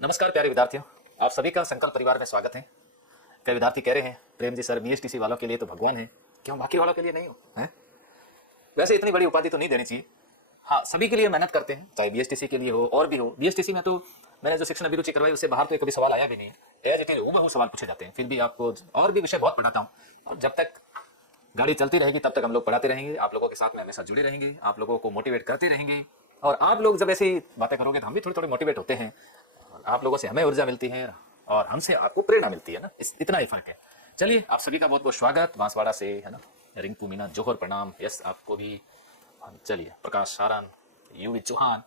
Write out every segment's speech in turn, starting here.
नमस्कार प्यारे विद्यार्थियों, आप सभी का संकल्प परिवार में स्वागत है। कई विद्यार्थी कह रहे हैं प्रेम जी सर बीएसटीसी वालों के लिए तो भगवान है, क्यों बाकी वालों के लिए नहीं हो हैं? वैसे इतनी बड़ी उपाधि तो नहीं देनी चाहिए। हाँ, सभी के लिए मेहनत करते हैं, चाहे बीएसटीसी के लिए हो और भी हो। बीएसटीसी में तो मैंने जो शिक्षण अभिरुचि करवाई उससे बाहर तो कभी सवाल आया भी नहीं है। एज इट इज हूबहू सवाल पूछे जाते हैं। फिर भी आपको और भी विषय बहुत पढ़ाता हूँ और जब तक गाड़ी चलती रहेगी तब तक हम लोग पढ़ाते रहेंगे, आप लोगों के साथ में हमेशा जुड़े रहेंगे, आप लोगों को मोटिवेट करते रहेंगे। और आप लोग जब ऐसी बातें करोगे तो हम भी थोड़ी थोड़ी मोटिवेट होते हैं। आप लोगों से हमें ऊर्जा मिलती है और हमसे आपको प्रेरणा मिलती है ना, इतना ही फर्क है। चलिए, आप सभी का बहुत बहुत स्वागत बांसवाड़ा से, है ना। रिंकू मीना जोहर प्रणाम, यस आपको भी। चलिए, प्रकाश सारन, यूवी चौहान,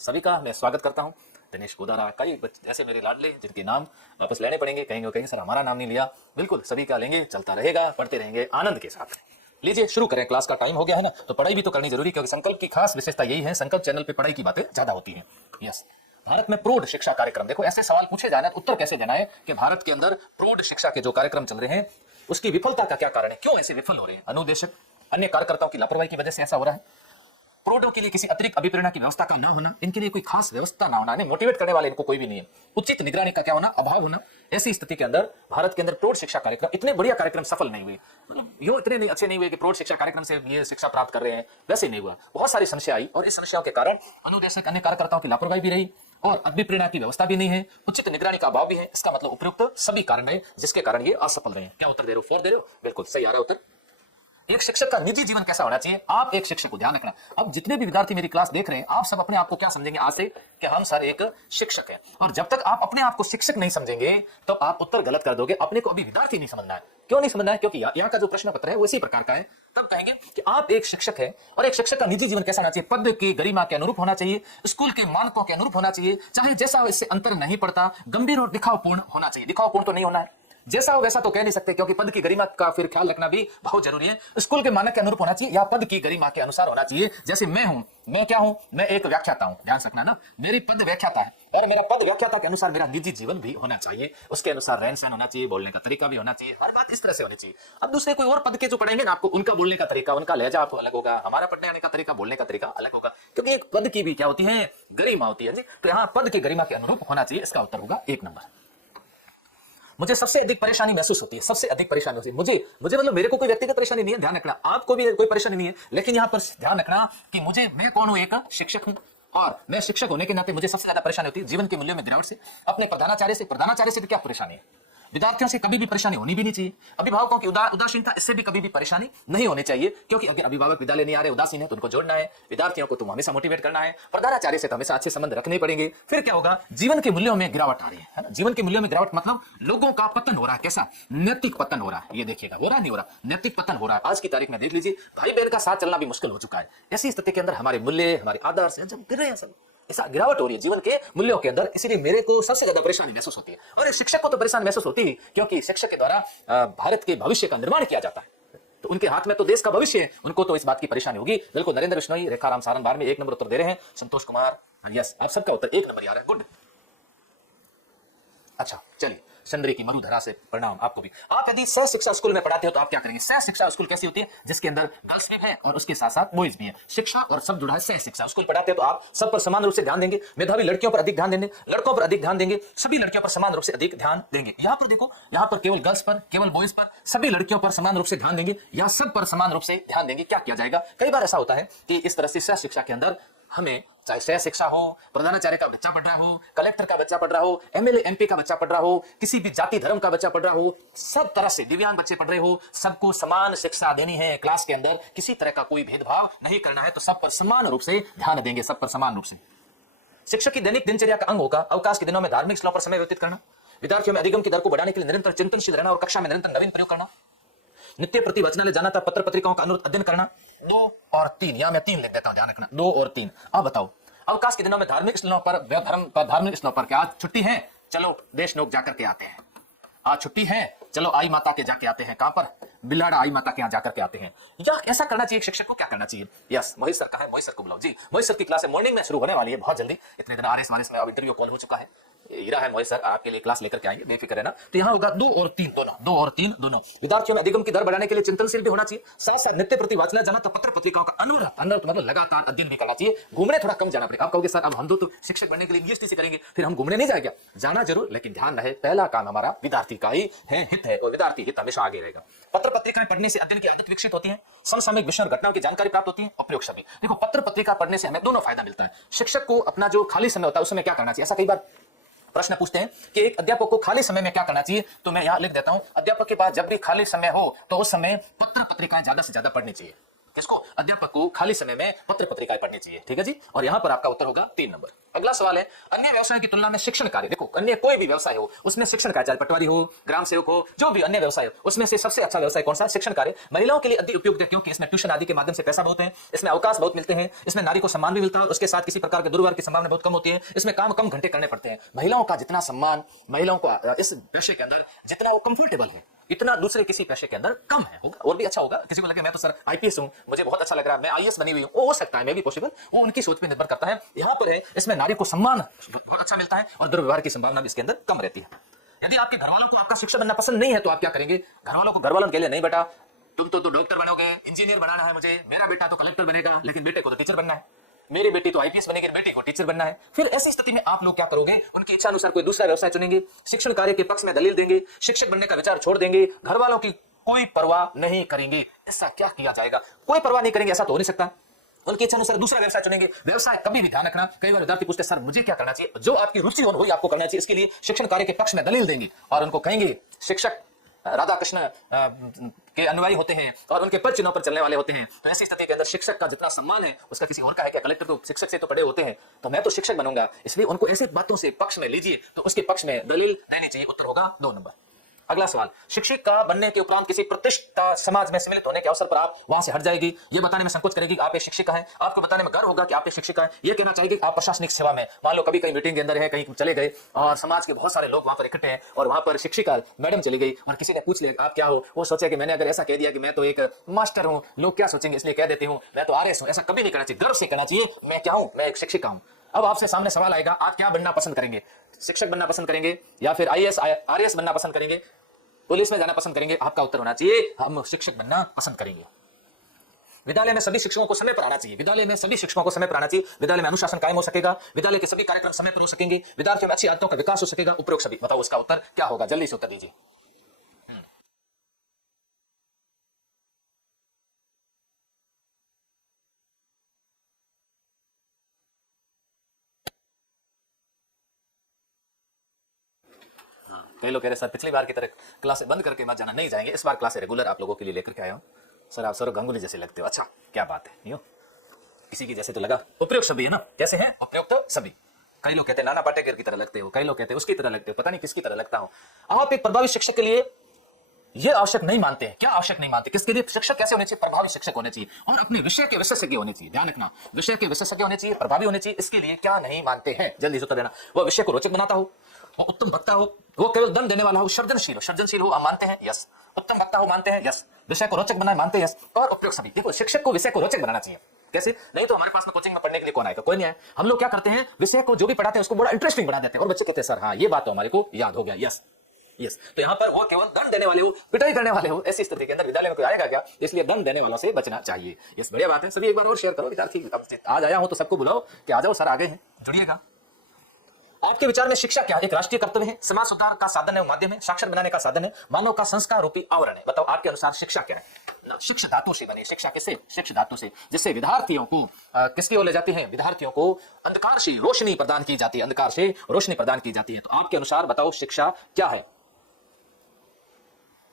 सभी का मैं स्वागत करता हूँ। दिनेश गोदारा, कई ऐसे मेरे लाडले जिनके नाम वापस लेने पड़ेंगे, कहेंगे सर हमारा नाम नहीं लिया। बिल्कुल सभी का लेंगे, चलता रहेगा, पढ़ते रहेंगे आनंद के साथ। लीजिए शुरू करें, क्लास का टाइम हो गया है ना, तो पढ़ाई भी तो करनी जरूरी, क्योंकि संकल्प की खास विशेषता यही है, संकल्प चैनल पे पढ़ाई की बातें ज्यादा होती हैं। यस, भारत में प्रौढ़ शिक्षा कार्यक्रम, देखो ऐसे सवाल पूछे जाना तो उत्तर कैसे देना है कि भारत के अंदर प्रौढ़ शिक्षा के जो कार्यक्रम चल रहे हैं उसकी विफलता का क्या कारण है, क्यों ऐसे विफल हो रहे हैं। अनुदेशक अन्य कार्यकर्ताओं की लापरवाही की वजह से ऐसा हो रहा है। प्रौढ़ों के लिए किसी अतिरिक्त अभिप्रेरणा की व्यवस्था का ना होना, इनके लिए कोई खास व्यवस्था ना होना, मोटिवेट करने वाले इनको कोई भी नहीं है। उचित निगरानी का क्या होना, अभाव होना। ऐसी स्थिति के अंदर भारत के अंदर प्रौढ़ शिक्षा कार्यक्रम, इतने बढ़िया कार्यक्रम सफल नहीं हुए, मतलब यो इतने नहीं अच्छे नहीं हुए कि प्रौढ़ शिक्षा कार्यक्रम से ये शिक्षा प्राप्त कर रहे हैं, वैसे नहीं हुआ। बहुत सारी समस्या आई और इस समस्याओं के कारण अनुदेशक अन्य कार्यकर्ताओं की लापरवाही भी रही और अभिप्रेरणा की व्यवस्था भी नहीं है, उचित निगरानी का अभाव भी है। इसका मतलब उपयुक्त सभी कारण है जिसके कारण ये असफल रहे हैं। क्या उत्तर दे रहे हो? 4 दे रहे हो? बिल्कुल सही आ रहा है उत्तर। एक शिक्षक का निजी जीवन कैसा होना चाहिए, आप एक शिक्षक को ध्यान रखना। अब जितने भी विद्यार्थी मेरी क्लास देख रहे हैं, आप सब अपने आप को क्या समझेंगे आज से कि हम सर एक शिक्षक हैं। और जब तक आप अपने आप को शिक्षक नहीं समझेंगे तो आप उत्तर गलत कर दोगे। अपने को अभी विद्यार्थी नहीं समझना है। क्यों नहीं समझना है? क्योंकि यहाँ का जो प्रश्न पत्र है वो इसी प्रकार का है। तब कहेंगे कि आप एक शिक्षक है और एक शिक्षक का निजी जीवन कैसा होना चाहिए, पद की गरिमा के अनुरूप होना चाहिए, स्कूल के मानकों के अनुरूप होना चाहिए, चाहे जैसा हो इससे अंतर नहीं पड़ता, गंभीर और दिखावपूर्ण होना चाहिए। दिखावपूर्ण तो नहीं होना है, जैसा हो वैसा तो कह नहीं सकते, क्योंकि पद की गरिमा का फिर ख्याल रखना भी बहुत जरूरी है। स्कूल के मानक के अनुरूप होना चाहिए या पद की गरिमा के अनुसार होना चाहिए। जैसे मैं हूं, मैं क्या हूं, मैं एक व्याख्याता हूं, ध्यान रखना ना, मेरी पद व्याख्याता है और मेरा पद व्याख्याता के अनुसार मेरा निजी जीवन भी होना चाहिए। उसके अनुसार रहन सहन होना चाहिए, बोलने का तरीका भी होना चाहिए, हर बात इस तरह से होनी चाहिए। अब दूसरे कोई और पद के जो पढ़ेंगे ना, आपको उनका बोलने का तरीका, उनका लहजा आपको अलग होगा, हमारा पढ़ने आने का तरीका, बोलने का तरीका अलग होगा, क्योंकि एक पद की भी क्या होती है, गरिमा होती है जी। तो यहाँ पद की गरिमा के अनुरूप होना चाहिए, इसका उत्तर होगा 1 नंबर। मुझे सबसे अधिक परेशानी महसूस होती है, सबसे अधिक परेशानी होती है मुझे मतलब मेरे को कोई व्यक्तिगत परेशानी नहीं है, ध्यान रखना, आपको भी कोई परेशानी नहीं है, लेकिन यहां पर ध्यान रखना कि मैं कौन हूं, एक शिक्षक हूं और मैं शिक्षक होने के नाते मुझे सबसे ज्यादा परेशानी होती है जीवन के मूल्यों में गिरावट से, अपने प्रधानाचार्य से भी क्या परेशानी है। विद्यार्थियों से कभी भी परेशानी होनी भी नहीं चाहिए। अभिभावकों की उदासीनता, इससे भी कभी भी परेशानी नहीं होनी चाहिए, क्योंकि अगर अभिभावक विद्यालय नहीं आ रहे, उदासीन है, तो उनको जोड़ना है। विद्यार्थियों को तुम हमेशा मोटिवेट करना है। प्रधानाचार्य से तो हमेशा अच्छे संबंध रखने पड़ेंगे। फिर क्या होगा, जीवन के मूल्यों में गिरावट आ रही है ना। जीवन के मूल्यों में गिरावट मतलब लोगों का पतन हो रहा है। कैसा? नैतिक पतन हो रहा है। ये देखिएगा, हो रहा नहीं हो रहा, नैतिक पतन हो रहा है। आज की तारीख में देख लीजिए, भाई बहन का साथ चलना भी मुश्किल हो चुका है। ऐसी स्थिति के अंदर हमारे मूल्य, हमारे आदर्श जब गिर रहे हैं, सब ऐसा गिरावट हो रही है जीवन के मूल्यों के अंदर। इसलिए मेरे को सबसे ज्यादा परेशानी महसूस होती है और एक शिक्षक को तो परेशानी महसूस होती है, क्योंकि शिक्षक के द्वारा भारत के भविष्य का निर्माण किया जाता है, तो उनके हाथ में तो देश का भविष्य है, उनको तो इस बात की परेशानी होगी। बिल्कुल, नरेंद्र बिश्नोई, रेखाराम सारन बार में 1 नंबर उत्तर दे रहे हैं। संतोष कुमार, यस आप सबका उत्तर 1 नंबर आ रहा है, गुड। अच्छा चलिए, चंद्री की मरुधरा से प्रणाम आपको भी। आप यदि सह शिक्षा स्कूल में पढ़ाते हो तो आप क्या करेंगे? सह शिक्षा स्कूल कैसी होती है? जिसके अंदर गर्ल्स भी है और उसके साथ साथ बॉयज भी है। शिक्षा और सब जुड़ा है, सह शिक्षा स्कूल पढ़ाते हो तो आप सब पर समान रूप से ध्यान देंगे। मेधावी लड़कियों पर अधिक ध्यान देंगे, लड़कों पर अधिक ध्यान देंगे, सभी लड़कियों पर समान रूप से अधिक ध्यान देंगे। यहाँ पर देखो, यहाँ पर केवल गर्ल्स पर, केवल बॉयज पर, सभी लड़कियों पर समान रूप से ध्यान देंगे या सब पर समान रूप से ध्यान देंगे। क्या किया जाएगा? कई बार ऐसा होता है कि इस तरह से सह शिक्षा के अंदर हमें, चाहे सह शिक्षा हो, प्रधानाचार्य का बच्चा पढ़ रहा हो, कलेक्टर का बच्चा पढ़ रहा हो, एमएलए एमपी का बच्चा पढ़ रहा हो, किसी भी जाति धर्म का बच्चा पढ़ रहा हो, सब तरह से दिव्यांग बच्चे पढ़ रहे हो, सबको समान शिक्षा देनी है। क्लास के अंदर किसी तरह का कोई भेदभाव नहीं करना है, तो सब पर समान रूप से ध्यान देंगे, सब पर समान रूप से। शिक्षक की दैनिक दिनचर्या का अंग होगा अवकाश के दिनों में धार्मिक स्थलों पर समय व्यतीत करना, विद्यार्थियों में अधिगम की दर को बढ़ाने के लिए निरंतर चिंतनशील रहना और कक्षा में निरंतर नवीन प्रयोग करना, नित्य प्रति वाचनालय जाना था, पत्र पत्रिकाओं का अनुरूप अध्ययन करना। 2 और 3, या मैं 3 लिख देता हूं, ध्यान रखना, 2 और 3। अब बताओ, अवकाश के दिनों में धार्मिक स्थलों पर, धार्मिक स्थलों पर क्या आज छुट्टी है, चलो देश नोक जाकर के आते हैं। आज छुट्टी है, चलो आई माता के जाके आते हैं। कहां पर? बिलाड़ा आई माता के यहाँ जाकर के आते हैं। या ऐसा करना चाहिए शिक्षक को। क्या करना चाहिए? यस, मोहित सर का है, मोहित सर को बुलाओ जी। मोहित सर की क्लास मॉर्निंग में शुरू होने वाली है बहुत जल्दी। इतने दिन आरएस वारिस में अब इंटरव्यू कॉल हो चुका है, हीरा है मोहित सर, आपके लिए क्लास लेकर के आएंगे, बेफिक्र है ना। तो यहाँ होगा 2 और 3 दोनों, 2 और 3 दोनों। विद्यार्थियों में अधिगम की दर बढ़ाने के लिए चिंतनशील भी होना चाहिए, साथ साथ नित्य प्रति वाचना जाना, तो पत्र पत्रिकाओं का अनवरत मतलब लगातार अध्ययन भी करना चाहिए। घूमने थोड़ा कम जाना पड़ेगा। आप कहोगे सर अब हम तो शिक्षक बनने के लिए यूनिवर्सिटी करेंगे, फिर हम घूमने नहीं जाएंगे? जाना जरूर, लेकिन ध्यान रहे पहला काम हमारा विद्यार्थी का ही है, हित है, और विद्यार्थी हित हमेशा आगे रहेगा। पत्र पत्रिकाएं पढ़ने से अध्ययन की आदत विकसित होती है, समसामयिक विषयों और घटनाओं की जानकारी प्राप्त होती है। उपयोग सभी देखो, पत्र पत्रिका पढ़ने से हमें दोनों फायदा मिलता है। शिक्षक को अपना जो खाली समय होता है उसमें क्या करना चाहिए, ऐसा कई बार प्रश्न पूछते हैं कि एक अध्यापक को खाली समय में क्या करना चाहिए, तो मैं यहां लिख देता हूं, अध्यापक के पास जब भी खाली समय हो तो उस समय पत्र पत्रिकाएं ज्यादा से ज्यादा पढ़नी चाहिए। किसको? अध्यापक को खाली समय में पत्र पत्रिकाएं पढ़नी चाहिए। ठीक है जी, और यहां पर आपका उत्तर होगा 3 नंबर। अगला सवाल है, अन्य व्यवसायों की तुलना में शिक्षण कार्य, देखो अन्य कोई भी व्यवसाय हो उसमें शिक्षण कार्य, चाहे पटवारी हो, ग्राम सेवक हो, जो भी अन्य व्यवसाय हो उसमें से सबसे अच्छा व्यवसाय कौन सा? शिक्षण कार्य। महिलाओं के लिए अति उपयुक्त है, क्योंकि इसमें ट्यूशन आदि के माध्यम से पैसा बहुत है, इसमें अवकाश बहुत मिलते हैं, इसमें नारी को सम्मान भी मिलता है, उसके साथ किसी प्रकार के दुर्व्यवहार की संभावना बहुत कम होती है, इसमें काम कम घंटे करने पड़ते हैं। महिलाओं का जितना सम्मान, महिलाओं को इस पेशे के अंदर जितना वो कंफर्टेबल है, इतना दूसरे किसी पेशे के अंदर कम है। होगा और भी अच्छा होगा। किसी को लगे मैं तो सर आईपीएस हूं, मुझे बहुत अच्छा लग रहा है, मैं आईएएस बनी हुई हूं, वो हो सकता है, मैं भी पॉसिबल, वो उनकी सोच पे निर्भर करता है। यहां पर है इसमें नारी को सम्मान बहुत अच्छा मिलता है और दुर्व्यवहार की संभावना भी इसके अंदर कम रहती है। यदि आपके घर वालों को आपका शिक्षक बनना पसंद नहीं है तो आप क्या करेंगे? घर वालों के लिए नहीं बेटा, तुम तो डॉक्टर बनोगे, इंजीनियर बनाना है मुझे, मेरा बेटा तो कलेक्टर बनेगा, लेकिन बेटे को तो टीचर बनना है, मेरी बेटी तो आईपीएस बनेगी, बेटी को टीचर बनना है। फिर ऐसी स्थिति में आप लोग क्या करोगे? उनकी इच्छा अनुसार कोई दूसरा व्यवसाय चुनेंगे, शिक्षण कार्य के पक्ष में दलील देंगे, शिक्षक बनने का विचार छोड़ देंगे, घर वालों की कोई परवाह नहीं करेंगे। ऐसा क्या किया जाएगा? कोई परवाह नहीं करेंगे, ऐसा तो हो नहीं सकता। उनकी इच्छा अनुसार दूसरा व्यवसाय चुनेंगे। व्यवसाय कभी भी ध्यान रखना, कई बार विद्यार्थी पूछते सर मुझे क्या करना चाहिए, जो आपकी रुचि हो वही आपको करना चाहिए। इसके लिए शिक्षण कार्य के पक्ष में दलील देंगे और उनको कहेंगे शिक्षक राधा कृष्ण के अनुयायी होते हैं और उनके पद चिन्हों पर चलने वाले होते हैं, तो ऐसी स्थिति के अंदर शिक्षक का जितना सम्मान है उसका किसी और का है क्या? कलेक्टर तो शिक्षक से तो बड़े होते हैं, तो मैं तो शिक्षक बनूंगा। इसलिए उनको ऐसे बातों से पक्ष में लीजिए, तो उसके पक्ष में दलील देनी चाहिए। उत्तर होगा 2 नंबर। अगला सवाल, शिक्षिका बनने के उपरांत किसी प्रतिष्ठित समाज में सम्मिलित होने के अवसर पर आप वहां से हट जाएगी, ये बताने में संकोच करेगी कि आप एक शिक्षिका हैं, आपको बताने में गर्व होगा कि आप एक शिक्षिका हैं, ये कहना चाहेगी कि आप प्रशासनिक सेवा में, मान लो कभी कहीं मीटिंग के अंदर है, कहीं चले गए और समाज के बहुत सारे लोग वहां पर इकट्ठे हैं और वहां पर शिक्षिका मैडम चली गई और किसी ने पूछ लिया आप क्या हो, वो सोचे कि मैंने अगर ऐसा कह दिया कि मैं तो एक मास्टर हूं, लोग क्या सोचेंगे इसलिए कह देती हूं मैं तो आरएस हूं, ऐसा कभी नहीं करना चाहिए। गर्व से कहना चाहिए मैं क्या हूं, मैं एक शिक्षिका हूं। अब आपसे सामने सवाल आएगा, आप क्या बनना पसंद करेंगे? शिक्षक बनना पसंद करेंगे या फिर आईएएस आरएस बनना पसंद करेंगे, पुलिस में जाना पसंद करेंगे? आपका उत्तर होना चाहिए हम शिक्षक बनना पसंद करेंगे। विद्यालय में सभी शिक्षकों को समय पर आना चाहिए, विद्यालय में सभी शिक्षकों को समय पर आना चाहिए, विद्यालय में अनुशासन कायम हो सकेगा, विद्यालय के सभी कार्यक्रम समय पर हो सकेंगे, विद्यार्थियों में अच्छी आदतों का विकास हो सकेगा। उपरोक्त सभी, बताओ उसका उत्तर क्या होगा? जल्दी से उत्तर दीजिए। कई लोग कह रहे सर पिछली बार की तरह क्लासे बंद करके मत जाना, नहीं जाएंगे, इस बार क्लासे रेगुलर आप लोगों के लिए लेकर के आया हूं। सर आप सौरभ गांगुली जैसे लगते हो। अच्छा क्या बात है, यूं किसी की जैसे तो लगा। उपयुक्त सभी है ना, कैसे हैं? उपयुक्त सभी। कई लोग कहते हैं नाना पाटेकर की तरह लगते हो, कई लोग कहते हैं उसकी तरह लगते हो, पता नहीं किसकी तरह लगता हो। आप एक प्रभावी शिक्षक के लिए ये आवश्यक नहीं मानते हैं। क्या आवश्यक नहीं मानते? किसके लिए? शिक्षक कैसे होने चाहिए? प्रभावी शिक्षक होने चाहिए और अपने विषय के विशेषज्ञ होने चाहिए। ध्यान रखना, विषय के विशेषज्ञ होने चाहिए, प्रभावी होने चाहिए। इसके लिए क्या नहीं मानते हैं? जल्दी से उत्तर देना। वो विषय को रोचक बनाता हो, वो उत्तम वक्ता हो, वो केवल दम देने वाला हो, सृजनशील हो, आप मानते हैं? यस। उत्तम वक्ता हो, मानते हैं? यस। विषय को रोचक बनाए, मानते हैं? यस। और उपयोग सभी। देखो शिक्षक को विषय को रोचक बनाना चाहिए। कैसे? नहीं तो हमारे पास में कोचिंग में पढ़ने के लिए कौन आएगा? कोई नहीं आए। हम लोग क्या करते हैं, विषय को जो भी पढ़ाते हैं उसको बड़ा इंटरेस्टिंग बना देते हैं और बच्चे कहते हैं सर हाँ ये बात तो हमारे को याद हो गया। Yes yes. तो यहाँ पर वो केवल दंड देने वाले हो, पिटाई करने वाले हो, ऐसी स्थिति के अंदर विद्यालय में कोई आएगा क्या? इसलिए दंड देने वालों से बचना चाहिए। यस, बढ़िया बात है। सभी एक बार और शेयर करो विद्यार्थी। आज आया हो तो सबको बुलाओ कि आ जाओ सर आ गए हैं, जुड़िएगा। आपके विचार में शिक्षा क्या है? एक राष्ट्रीय कर्तव्य है, समाज सुधार का साधन है, माध्यम है, साक्षर बनाने का साधन है, मानव का संस्कार रूपी आवरण है। बताओ आपके अनुसार शिक्षा क्या है? ना शिक्ष धातु से बनी। शिक्षा किससे? शिक्ष धातु से, जिससे विद्यार्थियों को किसकी ओर ले जाती है? विद्यार्थियों को अंधकार से रोशनी प्रदान की जाती है, अंधकार से रोशनी प्रदान की जाती है। तो आपके अनुसार बताओ शिक्षा क्या है?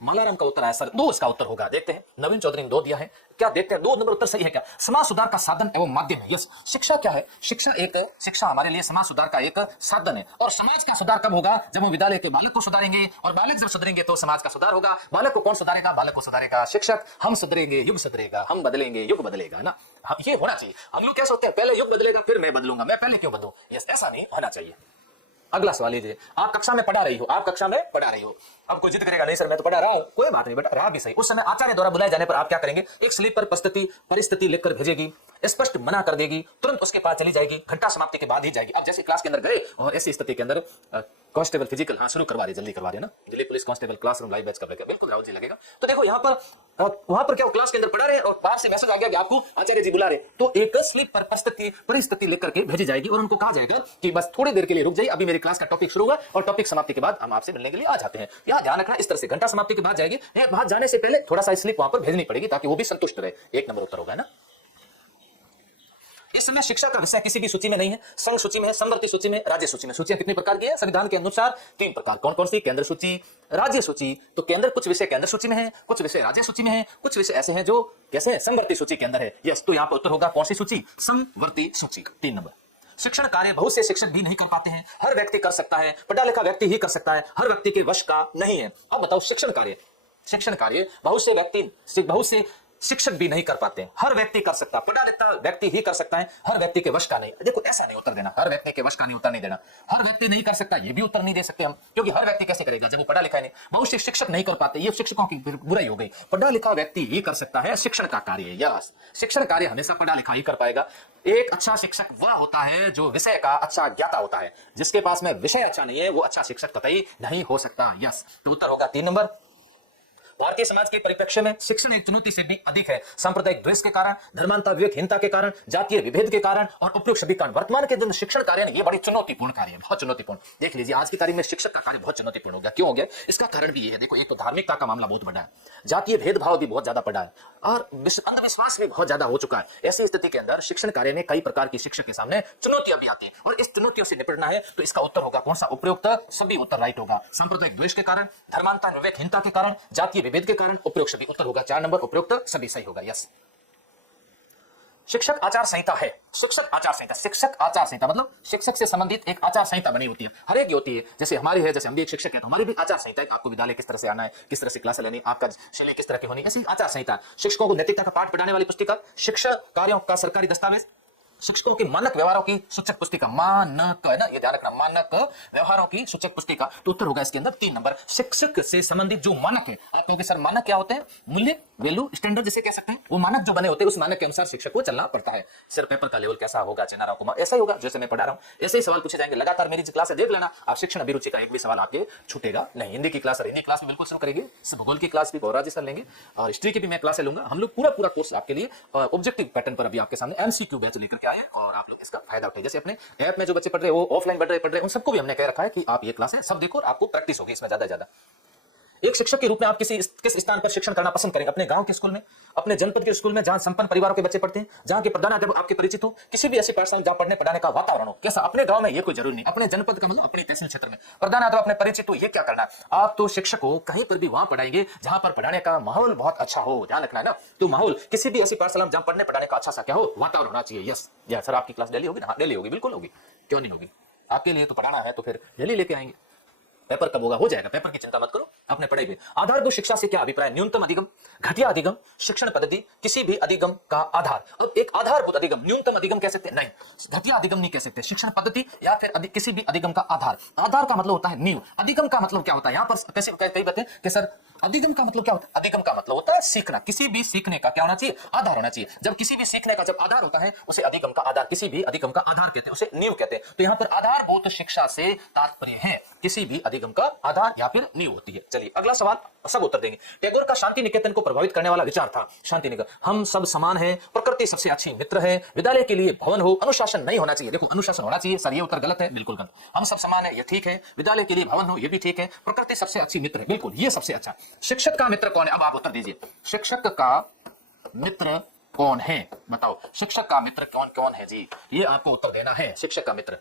मालाराम का उत्तर है सर 2 इसका उत्तर होगा। देखते हैं नवीन चौधरी ने 2 दिया है, क्या देखते हैं 2 नंबर उत्तर सही है क्या? समाज सुधार का साधन एवं माध्यम है। यस, शिक्षा क्या है? शिक्षा हमारे लिए समाज सुधार का एक साधन है। और समाज का सुधार कब होगा? जब हम विद्यालय के बालक को सुधारेंगे, और बालक जब सुधरेंगे तो समाज का सुधार होगा। बालक को कौन सुधारेगा? बालक को सुधारेगा शिक्षक। हम सुधरेंगे युग सुधरेगा, हम बदलेंगे युग बदलेगा ना। ये होना चाहिए। हम लोग क्या सोचते हैं पहले युग बदलेगा फिर मैं बदलूंगा, मैं पहले क्यों बदलूं? यस, ऐसा नहीं होना चाहिए। अगला सवाल लीजिए। आप कक्षा में पढ़ा रही हो, अब कोई जिद करेगा नहीं सर मैं तो पढ़ा रहा हूं, कोई बात नहीं बेटा, रहा भी सही। उस समय आचार्य द्वारा बुलाए जाने पर आप क्या करेंगे? एक स्लिप पर परिस्थिति लिखकर भेजेगी, स्पष्ट मना कर देगी, तुरंत उसके पास चली जाएगी, घंटा समाप्ति के बाद ही जाएगी। अब जैसे क्लास के अंदर गए और ऐसी स्थिति के अंदर कांस्टेबल फिजिकल, हाँ शुरू करवा रहे, जल्दी करवा रहे ना, Delhi police constable classroom live batch कब लगेगा, बिल्कुल राहुल जी लगेगा। तो देखो यहाँ पर वहां पर क्या हो, क्लास के अंदर पढ़ा रहे और बाहर से मैसेज आ गया कि आपको आचार्य जी बुला रहे, तो एक स्लीप पर परिस्थिति लेकर के भेजी जाएगी और उनको कहा जाएगा कि बस थोड़ी देर के लिए रुक जाइए, अभी मेरी क्लास का टॉपिक शुरू होगा और टॉपिक समाप्ति के बाद हम आपसे मिलने के लिए आ जाते हैं। यहाँ ध्यान रखना, इस तरह से घंटा समाप्ति के बाद जाएगी, वहां जाने से पहले थोड़ा सा स्लीप वहां पर भेजनी पड़ेगी ताकि वो भी संतुष्ट रहे। एक नंबर उत्तर होगा ना। इस समय शिक्षा का विषय किसी भी सूची में नहीं है, संघ सूची में है, समवर्ती सूची में, राज्य सूची में। सूचियां कितनी प्रकार की है? संविधान के अनुसार 3 प्रकार। कौन कौन सी? केंद्र सूची, राज्य सूची। तो केंद्र, कुछ विषय केंद्र सूची में है, कुछ विषय राज्य सूची में है, कुछ विषय ऐसे हैं जो कैसे है, समवर्ती सूची के अंदर है। यस, तो यहां पर उत्तर होगा कौन सी सूची? समवर्ती सूची। 3 नंबर। शिक्षण कार्य बहुत से शिक्षक भी नहीं कर पाते हैं, हर व्यक्ति कर सकता है, पढ़ा लिखा व्यक्ति ही कर सकता है, हर व्यक्ति के वश का नहीं है। अब बताओ, शिक्षण कार्य बहुत से शिक्षक भी नहीं कर पाते, हर व्यक्ति कर सकता, पढ़ा लिखा व्यक्ति ही कर सकता है, हर व्यक्ति के वश का नहीं। देखो ऐसा नहीं उत्तर देना, हर व्यक्ति के वश का नहीं उत्तर नहीं देना, हर व्यक्ति नहीं कर सकता ये भी उत्तर नहीं दे सकते हम, क्योंकि हर व्यक्ति कैसे करेगा जब वो पढ़ा लिखा है नहीं। बहुत से शिक्षक नहीं कर पाते, ये शिक्षकों की बुराई हो गई। पढ़ा लिखा व्यक्ति ही कर सकता है शिक्षण का कार्य। यस, शिक्षण कार्य हमेशा पढ़ा लिखा ही कर पाएगा। एक अच्छा शिक्षक वह होता है जो विषय का अच्छा ज्ञाता होता है, जिसके पास में विषय अच्छा नहीं है वो अच्छा शिक्षक कतई नहीं हो सकता। यस, तो उत्तर होगा 3 नंबर। भारतीय समाज के परिप्रेक्ष्य में शिक्षण एक चुनौती से भी अधिक है। सांप्रदायिक द्वेष के कारण, धर्मांतर विवेकहीनता के कारण, जातीय विभेद के कारण और उपयुक्त सभी कारण वर्तमान के दिन शिक्षण कार्य ये बड़ी चुनौतीपूर्ण कार्य है, बहुत चुनौतीपूर्ण। देख लीजिए आज की तारीख में शिक्षक का कार्य बहुत चुनौतीपूर्ण हो गया। क्यों हो गया? इसका कारण भी ये है, देखो एक तो धार्मिकता का मामला बहुत बड़ा है, जातीय भेदभाव भी बहुत ज्यादा बड़ा है और अंधविश्वास भी बहुत ज्यादा हो चुका है। ऐसी स्थिति के अंदर शिक्षण कार्य में कई प्रकार की शिक्षक के सामने चुनौतियां भी आती है और इस चुनौतियों से निपटना है, तो इसका उत्तर होगा कौन सा? उपयुक्त सभी उत्तर राइट होगा। सांप्रदायिक द्वेष के कारण, धर्मांतर विवेकहीनता के कारण, जातीय विभेद के कारण, उपयुक्त सभी उत्तर होगा 4 नंबर, उपयुक्त सभी सही होगा। यस। शिक्षक आचार संहिता है। शिक्षक आचार संहिता मतलब शिक्षक से संबंधित एक आचार संहिता बनी होती है, हर एक की होती है। जैसे हमारी है, जैसे हम भी एक शिक्षक है तो हमारी भी आचार संहिता है। आपको विद्यालय किस तरह से आना है, किस तरह से क्लास लेनी, आपका शैली किस तरह की होनी, ऐसी आचार संहिता। शिक्षकों को नैतिकता का पाठ पढ़ाने वाली पुस्तिका, शिक्षा कार्यों का सरकारी दस्तावेज, शिक्षकों की मानक व्यवहारों की सूचक पुस्तिका, मानक है ना, ये ध्यान रखना, मानक व्यवहारों की सूचक पुस्तिका। तो उत्तर होगा इसके अंदर 3 नंबर। शिक्षक से संबंधित जो मानक है, आप कहोगे सर मानक क्या होते हैं? मूल्य, वैल्यू, स्टैंडर्ड जिसे कह सकते हैं, वो मानक जो बने होते हैं उस मानक के अनुसार शिक्षक को चलना पड़ता है। सर पेपर का लेवल कैसा होगा, चेनारा कुमार ऐसा ही होगा जैसे मैं पढ़ा रहा हूं, ऐसे ही सवाल पूछे जाएंगे लगातार। मेरी क्लास है देख लेना, आप शिक्षण अभिरुचि का एक भी सवाल आपके छूटेगा नहीं। हिंदी की क्लास, हिंदी क्लास भी बिल्कुल शुरू करेंगे, भूगोल की क्लास भी गौराजी सर लेंगे और हिस्ट्री की भी मैं क्लास लूंगा। हम लोग पूरा कोर्स आपके लिए ऑब्जेक्टिव पैटर्न पर अभी आपके सामने एमसीक्यू बैच लेकर के आए और आप लोग इसका फायदा उठाए। जैसे अपने ऐप में जो बच्चे पढ़ रहे हैं वो ऑफलाइन पढ़ रहे हैं, उन सबको भी हमने कह रखा है कि आप ये क्लास है सब देखो और आपको प्रैक्टिस होगी इसमें ज्यादा। एक शिक्षक के रूप में आप किस स्थान पर शिक्षण करना पसंद करेंगे? अपने गांव के स्कूल में, अपने जनपद के स्कूल में जहां संपन्न परिवारों के बच्चे पढ़ते हैं, जहां के प्रधानाध्यापक आपके परिचित हो, किसी भी ऐसी पाठशाला जहां पढ़ने पढ़ाने का वातावरण हो। कैसा? अपने गांव में ये कोई जरूरी नहीं, अपने जनपद का मतलब अपने तहसील क्षेत्र में प्रधानाध्यापक अपने परिचित हो, ये क्या करना है? आप तो शिक्षक हो, कहीं पर भी वहां पढ़ाएंगे जहां पर पढ़ाने का माहौल बहुत अच्छा हो, ध्यान रखना है ना। तो माहौल किसी भी ऐसी पाठशाला जहां पढ़ने पढ़ाने का अच्छा सा क्या हो, वातावरण होना चाहिए। यस या सर आपकी क्लास डेली होगी ना? हाँ डेली होगी, बिल्कुल होगी, क्यों नहीं होगी? आपके लिए तो पढ़ाना है तो फिर डेली लेके आएंगे। पेपर कब होगा? हो जाएगा, पेपर की चिंता मत करो, अपने पढ़ाई। आधारभूत शिक्षा से क्या अभिप्राय? न्यूनतम अधिगम, घटिया अधिगम, शिक्षण पद्धति, किसी भी अधिगम का आधार। अब एक आधारभूत अधिगम, न्यूनतम अधिगम कह सकते हैं नहीं, घटिया अधिगम नहीं कह सकते, शिक्षण पद्धति या फिर किसी भी अधिगम का आधार। आधार का मतलब होता है नींव, अधिगम का मतलब क्या होता है? यहाँ पर कैसे कई बातें कि सर अधिगम का मतलब क्या होता है? अधिगम का मतलब होता है सीखना, किसी भी सीखने का क्या होना चाहिए? आधार होना चाहिए। जब किसी भी सीखने का जब आधार होता है उसे अधिगम का आधार, किसी भी अधिगम का आधार कहते हैं, उसे नींव कहते हैं। तो यहाँ पर आधारभूत शिक्षा से तात्पर्य है किसी भी अधिगम का आधार या फिर नींव होती है। चलिए अगला सवाल सब उत्तर देंगे। टैगोर का शांति निकेतन को प्रभावित करने वाला विचार था शांति निकेतन, हम सब समान हैं, प्रकृति सबसे अच्छी मित्र है, विद्यालय के लिए भवन हो, अनुशासन नहीं होना चाहिए। देखो अनुशासन होना चाहिए सर, ये उत्तर गलत है, बिल्कुल गलत। हम सब समान है ये ठीक है, विद्यालय के लिए भवन हो ये भी ठीक है, प्रकृति सबसे अच्छी मित्र है, बिल्कुल ये सबसे अच्छा। शिक्षक का मित्र कौन है? अब आप उत्तर दीजिए, शिक्षक का मित्र कौन है? बताओ शिक्षक का मित्र कौन कौन है जी, ये आपको उत्तर देना है। शिक्षक का मित्र,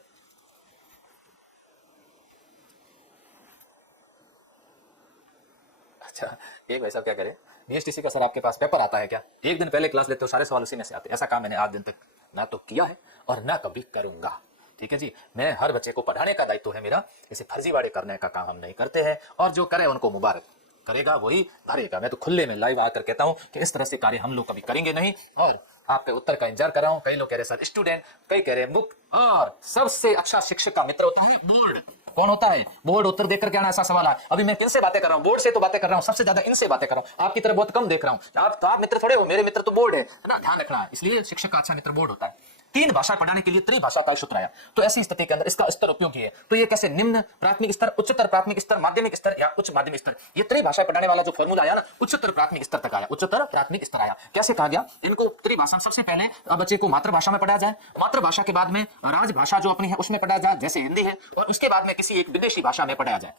अच्छा एक भाई साहब क्या करें, बीएसटीसी का सर आपके पास पेपर आता है क्या? एक दिन पहले क्लास लेते हो, सारे सवाल उसी में से आते हैं। ऐसा काम मैंने आज दिन तक ना तो किया है और ना कभी करूंगा, ठीक है जी। मैं हर बच्चे को पढ़ाने का दायित्व है मेरा, इसे फर्जीवाड़े करने का काम हम नहीं करते हैं और जो करे उनको मुबारक, करेगा वही भरेगा। मैं तो खुले में लाइव आकर कहता हूं कि इस तरह से कार्य हम लोग कभी करेंगे नहीं और आपके उत्तर का इंतजार कर रहा हूं। कई लोग कह रहे सर स्टूडेंट, कई कह रहे बुक, और सबसे अच्छा शिक्षक का मित्र होता है बोर्ड। कौन होता है? बोर्ड उत्तर देख करके आना, ऐसा सवाल है। अभी मैं किनसे बातें कर रहा हूं? बोर्ड से तो बातें कर रहा हूं, सबसे ज्यादा इनसे बातें कर रहा हूं। आपकी तरफ बहुत कम देख रहा हूं। आप मित्र थोड़े हो, मेरे मित्र तो बोर्ड है ना, ध्यान रखना। इसलिए शिक्षक का अच्छा मित्र बोर्ड होता है। 3 भाषा पढ़ाने के लिए त्रिभाषा का सूत्र आया। तो ऐसी स्थिति के अंदर इसका स्तर उपयोगी है। तो ये कैसे? निम्न प्राथमिक स्तर, उच्चतर प्राथमिक स्तर, माध्यमिक स्तर या उच्च माध्यमिक स्तर। ये त्रिभाषा पढ़ाने वाला जो फॉर्मूला आया ना, उच्चतर प्राथमिक स्तर तक आया, उच्चतर प्राथमिक स्तर आया। कैसे कहा गया? इनको त्रिभाषा सबसे पहले बच्चे को मातृभाषा में पढ़ाया जाए, मातृभाषा के बाद में राजभाषा जो अपनी है उसमें पढ़ाया जाए, जैसे हिंदी है, और उसके बाद में किसी एक विदेशी भाषा में पढ़ाया जाए।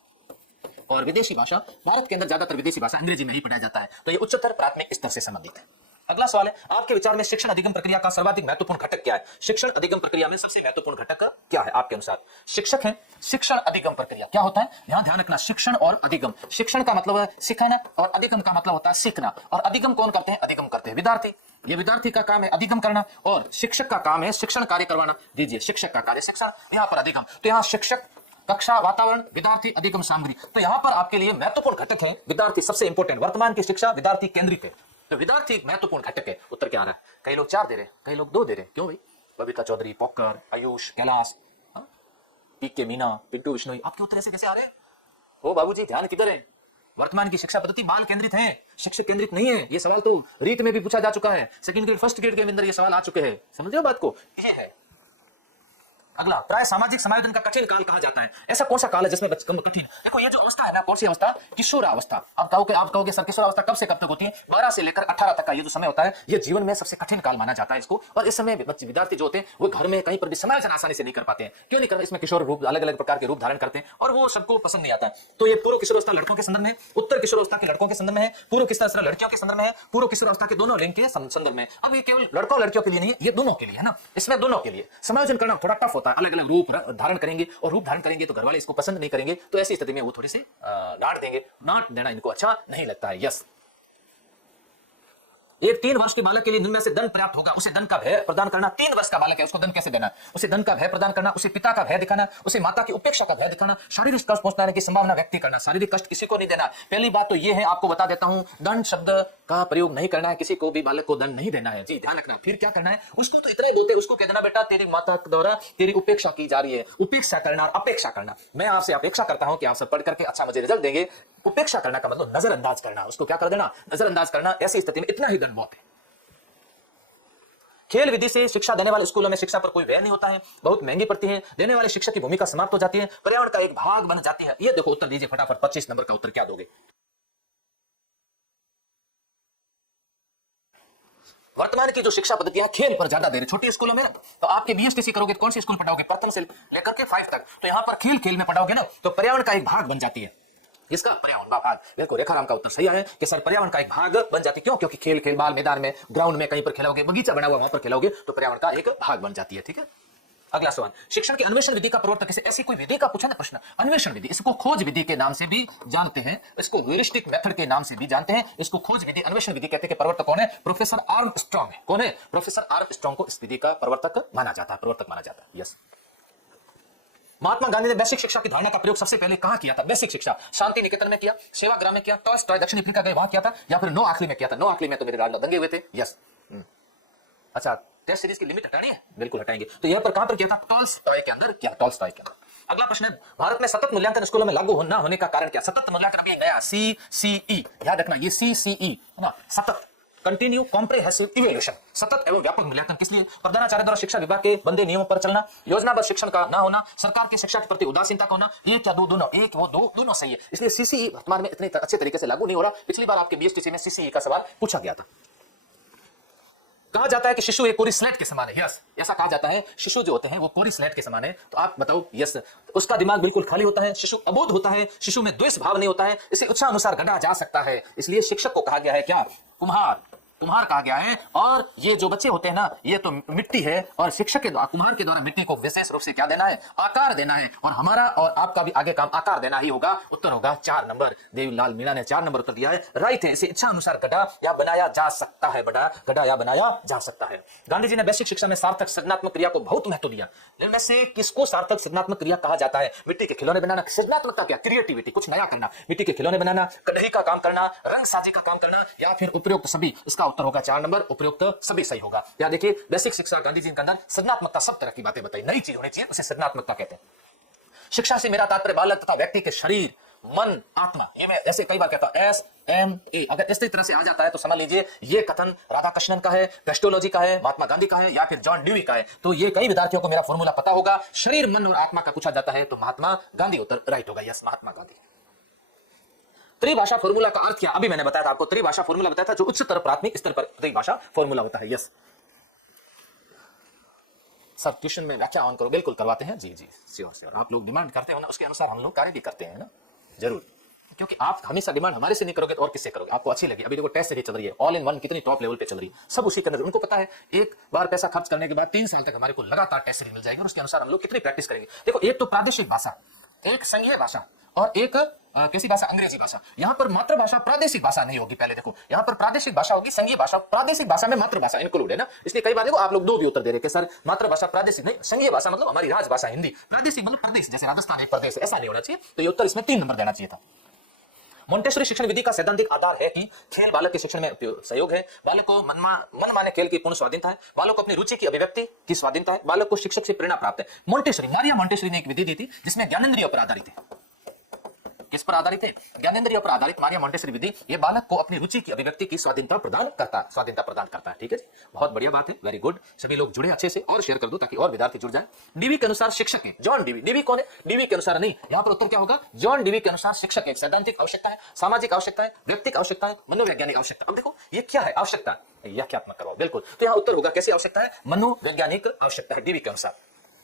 और विदेशी भाषा, भारत के अंदर ज्यादातर विदेशी भाषा अंग्रेजी में ही पढ़ाया जाता है। तो ये उच्चतर प्राथमिक स्तर से संबंधित है। अगला सवाल है, आपके विचार में शिक्षण अधिगम प्रक्रिया का सर्वाधिक महत्वपूर्ण घटक क्या है? शिक्षण अधिगम प्रक्रिया में सबसे महत्वपूर्ण घटक क्या है आपके अनुसार? शिक्षक है। शिक्षण अधिगम प्रक्रिया क्या होता है? यहां ध्यान रखना, शिक्षण और अधिगम। शिक्षण का मतलब है सिखाना और अधिगम का मतलब होता है सीखना। और अधिगम कौन करते हैं? अधिगम करते हैं विद्यार्थी। ये विद्यार्थी का काम है अधिगम करना, और शिक्षक का काम है शिक्षण कार्य करवाना। दीजिए, शिक्षक का कार्य शिक्षण, यहाँ पर अधिगम। तो यहाँ शिक्षक, कक्षा, वातावरण, विद्यार्थी, अधिगम सामग्री। तो यहां पर आपके लिए महत्वपूर्ण घटक है विद्यार्थी, सबसे इंपॉर्टेंट। वर्तमान की शिक्षा विद्यार्थी केंद्रित है, तो विद्यार्थी महत्वपूर्ण घटक है। उत्तर क्या आ रहा है? कई लोग 4 दे रहे, कई लोग 2 दे रहे। क्यों भाई? बबीता चौधरी, पॉकर, आयुष, कैलाश, पीके मीना, पिंटू बिश्नोई, आपके उत्तर ऐसे कैसे आ रहे हैं? ओ बाबूजी, ध्यान किधर है? वर्तमान की शिक्षा पद्धति बाल केंद्रित है, शिक्षक केंद्रित नहीं है। ये सवाल तो रीट में भी पूछा जा चुका है, सेकंड ग्रेड, फर्स्ट ग्रेड के अंदर ये सवाल आ चुके हैं। समझ रहे हो बात को? ये है। अगला, प्राय सामाजिक समायोजन का कठिन काल कहा जाता है। ऐसा कौन सा काल है जिसमें कठिन? देखो, ये जो अवस्था है ना, कौन सी अवस्था? किशोरावस्था। आप कहोगे सर किशोरावस्था कब से कब तक होती है? 12 से लेकर 18 तक का ये जो समय होता है, ये जीवन में सबसे कठिन काल माना जाता है इसको। और इस समय विद्यार्थी जो होते हैं वो घर में कहीं पर भी समायोजन आसानी से नहीं कर पाते हैं। क्यों नहीं कर? इसमें किशोर रूप, अलग अलग प्रकार के रूप धारण करते हैं और वो सबको पसंद नहीं आता है। तो ये पूर्व किशोरावस्था लड़कों के संदर्भ में, उत्तर किशोरावस्था के लड़कों के संदर्भ में है, पूर्व किशोरावस्था लड़कियों के संदर्भ में है, पूर्व किशोरावस्था के दोनों लिंग के संदर्भ में। अब ये केवल लड़कों लड़कियों के लिए नहीं है, ये दोनों के लिए है ना। इसमें दोनों के लिए समायोजन करना थोड़ा टफ होता है। अलग अलग रूप धारण करेंगे, और रूप धारण करेंगे तो घरवाले इसको पसंद नहीं करेंगे। तो ऐसी स्थिति में वो थोड़ी सी डांट देंगे। डांट देना इनको अच्छा नहीं लगता है। यस, एक 3 वर्ष के बालक के लिए निम्न में से दंड पर्याप्त होगा। उसे दंड का भय प्रदान करना। 3 वर्ष का बालक है, उसको दंड कैसे देना? उसे दंड का भय प्रदान करना, उसे पिता का भय दिखाना, उसे माता की उपेक्षा का भय दिखाना, शारीरिक कष्ट पहुंचाने की संभावना व्यक्त करना। शारीरिक कष्ट किसी को नहीं देना। पहली बात तो ये है, आपको बता देता हूं, दंड शब्द का प्रयोग नहीं करना है, किसी को भी बालक को दंड नहीं देना है। जी ध्यान रखना। फिर क्या करना है? उसको तो इतना ही बोलते, उसको कह देना, बेटा तेरी माता द्वारा तेरी उपेक्षा की जा रही है। उपेक्षा करना और अपेक्षा करना। मैं आपसे अपेक्षा करता हूं कि आप सब पढ़ करके अच्छा मुझे रिजल्ट देंगे। उपेक्षा करना का मतलब नजरअंदाज करना, उसको क्या कर देना? नजरअंदाज करना। ऐसी स्थिति में इतना ही दंड बहुत है। खेल विधि से शिक्षा देने वाले स्कूलों में शिक्षा पर कोई व्यय नहीं होता है, बहुत महंगी पड़ती है, देने वाले शिक्षक की भूमिका समाप्त हो जाती है, पर्यावरण का एक भाग बन जाती है। ये देखो, उत्तर दीजिए फटाफट। 25 नंबर का उत्तर क्या दोगे? वर्तमान की जो शिक्षा पद्धतियां खेल पर ज्यादा दे रही। छोटी स्कूलों में तो आपके बीएसटीसी करोगे तो कौन सी स्कूल पढ़ाओगे? प्रथम से लेकर के 5 तक। तो यहां पर खेल खेल में पढ़ाओगे ना, तो पर्यावरण का एक भाग बन जाती है। इसका पर्यावरण का भाग। देखो, रेखाराम का उत्तर सही है कि सर पर्यावरण का एक भाग बन जाती है। क्यों? क्योंकि खेल खेल बाल मैदान में, ग्राउंड में कहीं पर खेलोगे, बगीचा बना हुआ वहां पर खेलोगे, तो पर्यावरण का एक भाग बन जाती है। ठीक है। अगला सवाल, शिक्षण की अन्वेषण विधि का प्रवर्तक किसे? ऐसी कोई विधि का पूछा ना प्रश्न। अन्वेषण विधि, इसको खोज विधि के नाम से भी जानते हैं, इसको ह्यूरिस्टिक मेथड के नाम से भी जानते हैं, इसको खोज विधि, अन्वेषण विधि कहते हैं। कि प्रवर्तक कौन है? प्रोफेसर आर्मस्ट्रांग है। कौन है? प्रोफेसर आर्मस्ट्रांग को इस विधि का प्रवर्तक माना जाता है, प्रवर्तक माना जाता है। यस। महात्मा गांधी ने बेसिक शिक्षा की धारणा का प्रयोग सबसे पहले कहां किया था? बेसिक शिक्षा शांति निकेतन में किया, सेवाग्राम में किया, टॉलस्टॉय दक्षिण अफ्रीका गए वहां किया था, या फिर नो आखली में किया था? नो आखली में तो मेरे लाल दंगे हुए थे। यस। अच्छा, टेस्ट सीरीज की लिमिट हटानी है? बिल्कुल हटाएंगे। तो यहां पर कहां पर किया था? टॉलस्टॉय के अंदर किया, टॉलस्टॉय के अंदर। अगला प्रश्न है, भारत में सतत मूल्यांकन स्कूलों में लागू न होने का कारण क्या? सतत मूल्यांकन अभी नया CCE, याद रखना, ये CCE है ना, सतत, कंटिन्यू कॉम्प्रिहेंसिव इवैल्यूएशन, सतत एवं व्यापक मूल्यांकन। किस लिए? प्रधानाचार्य द्वारा शिक्षा विभाग के बंदे नियमों पर चलना, योजनाबद्ध शिक्षण का ना होना, सरकार की शिक्षा के प्रति उदासीनता का होना। एक या दो, दोनों, एक वो दो, दोनों सही है। इसलिए CCE वर्तमान में इतने अच्छे तरीके से लागू नहीं हो रहा। पिछली बार आपके बीएसटीसी में CCE का सवाल पूछा गया था। कहा जाता है कि शिशु एक कोरी स्लेट के समान है। यस, ऐसा कहा जाता है, शिशु जो होते हैं वो कोरी स्लेट के समान है। तो आप बताओ। यस, उसका दिमाग बिल्कुल खाली होता है, शिशु अबोध होता है, शिशु में द्वेष भाव नहीं होता है, इसे इच्छा अनुसार गढ़ा जा सकता है। इसलिए शिक्षक को कहा गया है क्या? कुम्हार, कुम्हार कहा गया है। और ये जो बच्चे होते हैं ना, ये तो मिट्टी है, और शिक्षक के द्वारा, कुम्हार के द्वारा मिट्टी को विशेष रूप से क्या देना है? आकार देना है। और हमारा और आपका भी आगे काम आकार देना ही होगा। उत्तर होगा 4 नंबर। देवीलाल मीणा ने 4 नंबर उत्तर दिया है, राइट है। इसे इच्छा अनुसार गढ़ा या बनाया जा सकता है, गढ़ा या बनाया जा सकता है। गांधी जी ने बेसिक शिक्षा में सार्थक सृजनात्मक क्रिया को बहुत महत्व दिया। इनमें से किसको सार्थक सृजनात्मक क्रिया कहा जाता है? मिट्टी के खिलौने बनाना। सृजनात्मकता क्या? क्रिएटिविटी, कुछ नया करना, मिट्टी के खिलौने बनाना, कढ़ाई का काम करना, रंग साजी का काम करना, या फिर उपयुक्त सभी। इसका उत्तर होगा 4 नंबर, उपयुक्त सभी सही होगा। या देखिए, बेसिक शिक्षा गांधी जी के अंदर सृजनात्मकता, सब तरह की बातें बताई, नई चीज होनी चाहिए, उसे सृजनात्मकता कहते हैं। शिक्षा से मेरा तात्पर्य बालक तथा व्यक्ति के शरीर, मन, आत्मा। ये मैं जैसे कई बार कहता हूं SMA, अगर इस तरह से आ जाता है तो समझ लीजिए ये कथन राधाकृष्णन का है, क्रिस्टोलॉजी का है, महात्मा गांधी का है, या फिर जॉन ड्यूई का है। तो ये कई विद्यार्थियों को मेरा फॉर्मूला पता होगा। शरीर, मन और आत्मा का पूछा जाता है तो महात्मा गांधी उत्तर राइट होगा। यस, महात्मा गांधी। त्रिभाषा फॉर्मूला का अर्थ क्या? अभी मैंने बताया था आपको, त्रिभाषा फॉर्मूला बताया था जो उच्चतर प्राथमिक स्तर पर त्रिभाषा फॉर्मूला होता है। यस सर, ट्यूशन में व्याख्या ऑन करो। बिल्कुल करवाते हैं जी जी, श्योर श्योर। आप लोग डिमांड करते हो ना, उसके अनुसार हम लोग कार्य भी करते हैं ना, जरूर। क्योंकि आप हमेशा डिमांड हमारे से नहीं करोगे तो और किससे करोगे? आपको अच्छी लगी। अभी देखो टेस्ट सीरीज चल रही है, ऑल इन वन कितनी टॉप लेवल पे चल रही है, सब उसी के अंदर। उनको पता है एक बार पैसा खर्च करने के बाद 3 साल तक हमारे को लगातार टेस्ट सीरीज मिल जाएगी और उसके अनुसार हम लोग कितनी प्रैक्टिस करेंगे। देखो, एक तो प्रादेशिक भाषा, एक संघीय भाषा और एक कैसी भाषा? अंग्रेजी भाषा। यहां पर मातृभाषा प्रादेशिक भाषा नहीं होगी। पहले देखो, यहां पर प्रादेशिक भाषा होगी, संघीय भाषा। प्रादेशिक भाषा में मातृभाषा इंक्लूड है ना, इसलिए कई बार देखो आप लोग दो भी उत्तर दे रहे हैं सर मातृभाषा प्रादेशिक नहीं, संघीय भाषा मतलब हमारी राजभाषा हिंदी। प्रादेशिक मतलब प्रदेश, जैसे राजस्थान एक प्रदेश, ऐसा नहीं होना चाहिए। तो ये उत्तर इसमें 3 नंबर देना चाहिए था। मोंटेसरी शिक्षण विधि का सैद्धांतिक आधार है कि खेल बालक के शिक्षण में सहयोग है, बालक को मन माने खेल की पूर्ण स्वाधीनता है, बालक को अपनी रुचि की अभिव्यक्ति की स्वाधीनता है, बालक को शिक्षक से प्रेरणा प्राप्त है। मोंटेसरी, मारिया मोंटेसरी ने एक विधि दी थी जिसमें ज्ञानेंद्रियों पर आधारित है। किस पर आधारित है? ज्ञानेंद्रियों पर आधारित मारिया मोंटेसरी विधि। ये बालक को अपनी रुचि की अभिव्यक्ति की स्वाधीनता प्रदान करता है। ठीक है जी, बहुत बढ़िया बात है, वेरी गुड। सभी लोग जुड़े अच्छे से और शेयर कर दो ताकि और विद्यार्थी जुड़ जाए। डीवी के अनुसार शिक्षक है जॉन डीवी। डीवी कौन है? डीवी के अनुसार नहीं, यहाँ पर उत्तर क्या होगा? जॉन डीवी के अनुसार शिक्षक एक सैद्धांतिक आवश्यकता है, सामाजिक आवश्यकता है, व्यक्तिगत आवश्यकता है, मनोवैज्ञानिक आवश्यकता। अब देखो ये क्या है? आवश्यकता, व्याख्यात्मक करवाओ। बिल्कुल, तो यहाँ उत्तर होगा कैसी आवश्यकता है? मनोवैज्ञानिक आवश्यकता है डीवी के अनुसार।